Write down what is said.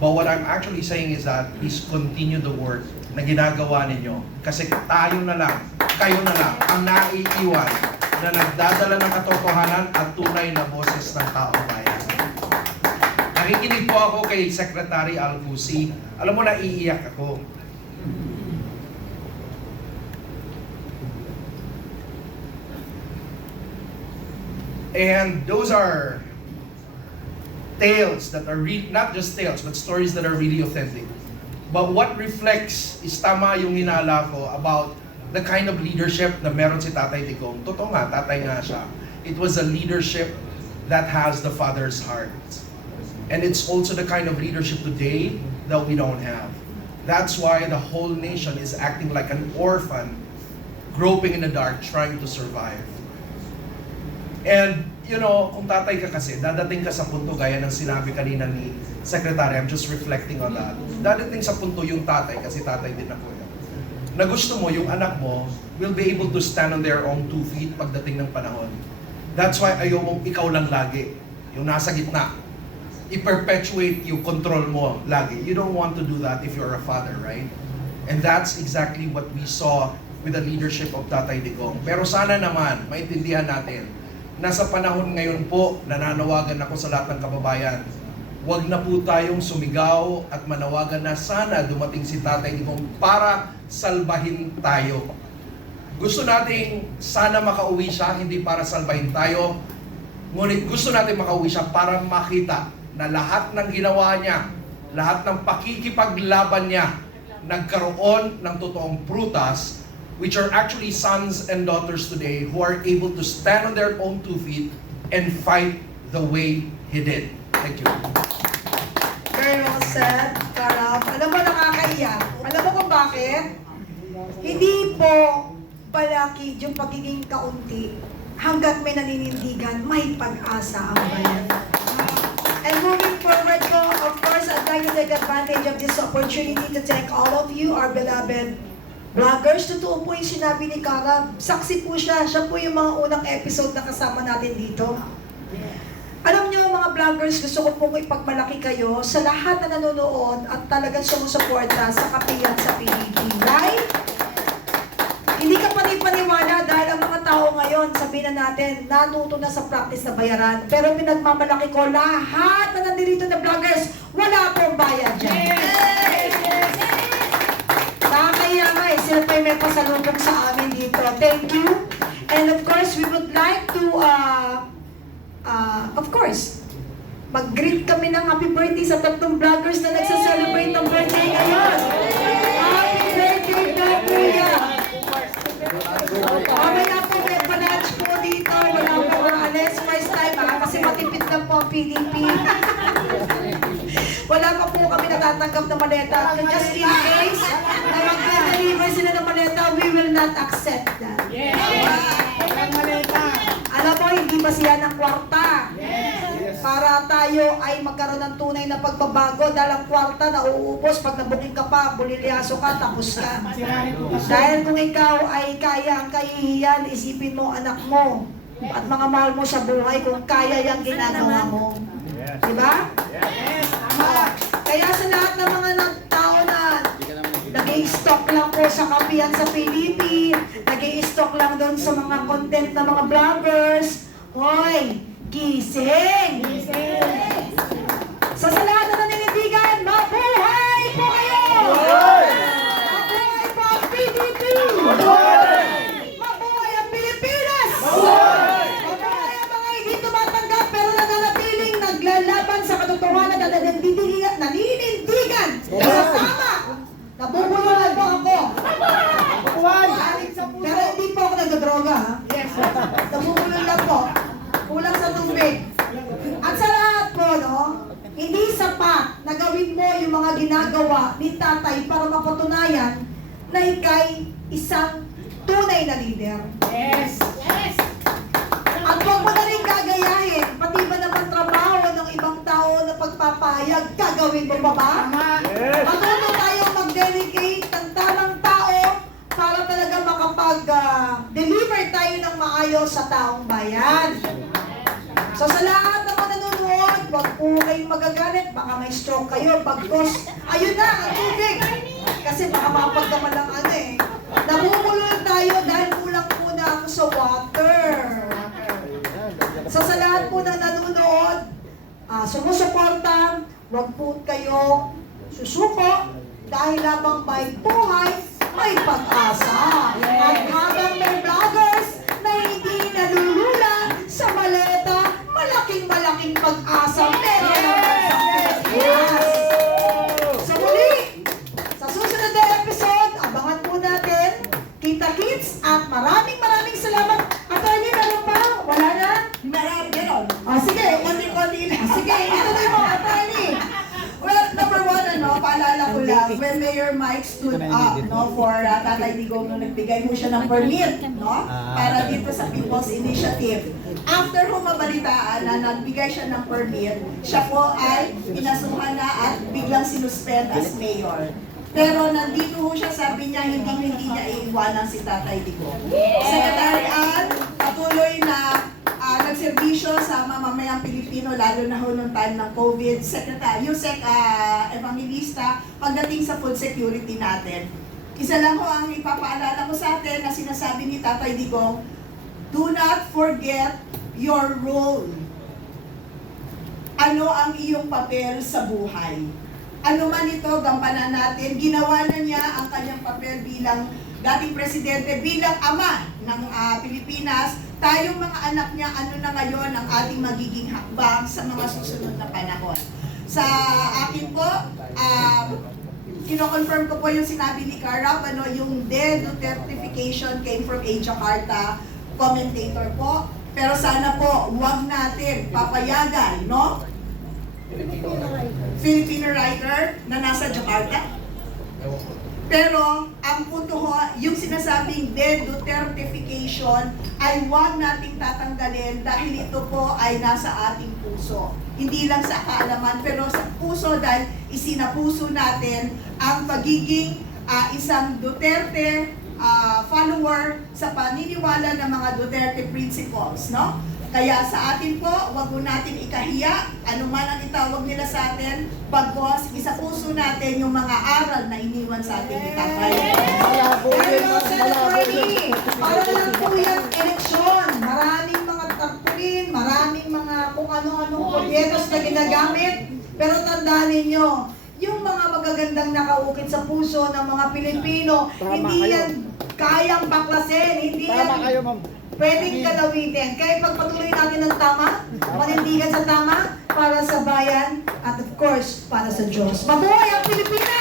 But what I'm actually saying is that please continue the work na ginagawa ninyo. Kasi tayo na lang, kayo na lang, ang naiiwan na nagdadala ng katotohanan at tunay na boses ng taong bayan. Nakikinig po ako kay Secretary Alcusi. Alam mo, naiiyak ako. And those are tales that are not just tales, but stories that are really authentic. But what reflects is tama yung hinala ko about the kind of leadership na meron si Tatay Digong. Totoo nga, tatay nga siya. It was a leadership that has the Father's heart. And it's also the kind of leadership today that we don't have. That's why the whole nation is acting like an orphan, groping in the dark, trying to survive. And, you know, kung tatay ka kasi, dadating ka sa punto, gaya ng sinabi kanina ni Secretary, I'm just reflecting on that. Dadating sa punto yung tatay, kasi tatay din ako yun, na gusto mo, yung anak mo, will be able to stand on their own 2 feet pagdating ng panahon. That's why ayaw mong ikaw lang lagi, yung nasa gitna. I-perpetuate yung control mo lagi. You don't want to do that if you're a father, right? And that's exactly what we saw with the leadership of Tatay Digong. Pero sana naman, maintindihan natin, nasa panahon ngayon po, nananawagan ako sa lahat ng kababayan, huwag na po tayong sumigaw at manawagan na sana dumating si Tatay Digong para salbahin tayo. Gusto nating sana makauwi siya, hindi para salbahin tayo, ngunit gusto natin makauwi siya para makita na lahat ng ginawa niya, lahat ng pakikipaglaban niya, nagkaroon ng totoong prutas, which are actually sons and daughters today who are able to stand on their own 2 feet and fight the way he did. Thank you. Very well said, Karab. Alam mo, nakakaiyak. Alam mo kung bakit? Hindi po palaki yung pagiging kaunti. Hanggat may naninindigan, may pag-asa ang bayan. And moving forward po, of course, I'd like to take advantage of this opportunity to thank all of you, our beloved vloggers. Totoo po yung sinabi ni Karab. Saksi po siya. Siya po yung mga unang episode na kasama natin dito. Alam niyo, mga vloggers, gusto ko pong ipagmalaki kayo sa lahat na nanonood at talagang sumusuporta sa Kapihan sa Pilipinas. Right? Hindi ka panipaniwala dahil ang mga tao ngayon, sabihin na natin, natuto na sa practice na bayaran. Pero pinagmamalaki ko, lahat na nandito na vloggers, wala pong bayad dyan. Nakakaya nga eh, sila pa yung may pasalubong sa amin dito. Thank you. And of course, we would like to, of course, mag-greet kami ng happy birthday sa tatlong vloggers na nagsa-celebrate ng birthday ngayon. Happy birthday, Kuya! Mamaya po, may panatch po dito. Wala po maalis. First time, kasi matipid lang po ang PDP. Wala pa po kami natatanggap na maleta. Just in case na mag-deliver sila ng maleta, we will not accept that. Alam mo, hindi ba siya ng kwarta? Para tayo ay magkaroon ng tunay na pagbabago dahil ang kwarta na uubos pag nabuking ka pa, bulilyaso ka, tapos ka. Dahil kung ikaw ay kaya ang kahihiyan, isipin mo anak mo at mga mahal mo sa buhay kung kaya yung ginagawa mo. Diba? Kaya sa lahat ng mga tao na nag-i-stock lang po sa Kapihan sa PDP, nag-i-stock lang doon sa mga content ng mga vloggers, hoy! Gising! So sa lahat na naninindigan, mabuhay po kayo! Mabuhay po ang PDP! Mabuhay ang Pilipinas! Mabuhay ang mga hindi tumatanggap pero nananatiling naglalaban sa katotohanan na naninindigan sa tama! Nabubuluhan po ako! Pero hindi po ako nagdodroga, ha? Nabubulol lang po. Kulang sa tubig. At sa lahat po, no, hindi sapat na gawin mo yung mga ginagawa ni tatay para mapatunayan na ikay isang tunay na leader. Yes! Yes! At huwag mo na rin gagayahin, pati ba naman trabaho ng ibang tao na pagpapahayag, gagawin mo pa ba? Yes! Matuto tayo mag-dedicate ng tamang tao para talaga makapag-deliver tayo ng maayos sa taong bayan. So sa lahat ng mga nanonood, wag po kayong magagalit. Baka may stroke kayo. Bagkos, ayun na, ang tubig. Kasi baka mapagdaman lang ano eh. Namumulol tayo dahil kulang po na ako sa water. So sa lahat po na nanonood, sumusuporta, wag po kayo susuko dahil habang may buhay, may pag-asa. At habang may vloggers na hindi nalulula sa maleta, malaking pag-asa meron naman sa Pilipinas. So muli, sa susunod na episode, abangan po natin, Kita Kids, at maraming salamat. Attorney, meron pa? Wala na? Meron. Sige, Konti-konti lang. sige, ituloy mo, Attorney. Well, number one, paalala ko lang, when Mayor Mike stood up, for Tatay Digong nung nagbigay mo siya ng permit, para dito sa People's Initiative. After ho mabalitaan na nagbigay siya ng permit, siya po ay inasuhan na at biglang sinuspend as mayor. Pero nandito ho siya, sabi niya, hindi niya iiwanan si Tatay Digong. Secretary Ann, patuloy na nagserbisyo sa mamamayang Pilipino, lalo na ho noong time ng COVID. Secretary, Yusek Evangelista, pagdating sa food security natin. Isa lang ho ang ipapaalala ko sa atin na sinasabi ni Tatay Digong, do not forget your role. Ano ang iyong papel sa buhay? Ano man ito, gampanan natin. Ginawa na niya ang kanyang papel bilang dating presidente, bilang ama ng Pilipinas. Tayong mga anak niya, ano na ngayon ang ating magiging hakbang sa mga susunod na panahon. Sa akin po, kino-confirm ko po yung sinabi ni Carab, yung de-Dutertification came from A. Jakarta, commentator po. Pero sana po, huwag natin papayagan, no? Filipino writer na nasa Jakarta. Pero ang punto ho, yung sinasabing de-Dutertification ay huwag nating tatanggalin dahil ito po ay nasa ating puso. Hindi lang sa kaalaman, pero sa puso dahil isinapuso natin ang pagiging isang Duterte follower sa paniniwala ng mga Duterte principles, no? Kaya sa atin po, wag mo natin ikahiya, ano man ang itawag nila sa atin, bagos, isa puso natin yung mga aral na iniwan sa atin ni Tatay. Pero, Attorney, para lang po yung eleksyon. Maraming mga tarpaulin, maraming mga kung ano-anong proyektos na ginagamit. Pero tandaan ninyo, yung mga magagandang nakaukit sa puso ng mga Pilipino, hindi yan kayang baklasin, hindi yan pwedeng galawitin. Kaya pagpatuloy natin ng tama, panindigan sa tama, para sa bayan, at of course, para sa Diyos. Mabuhay ang Pilipinas!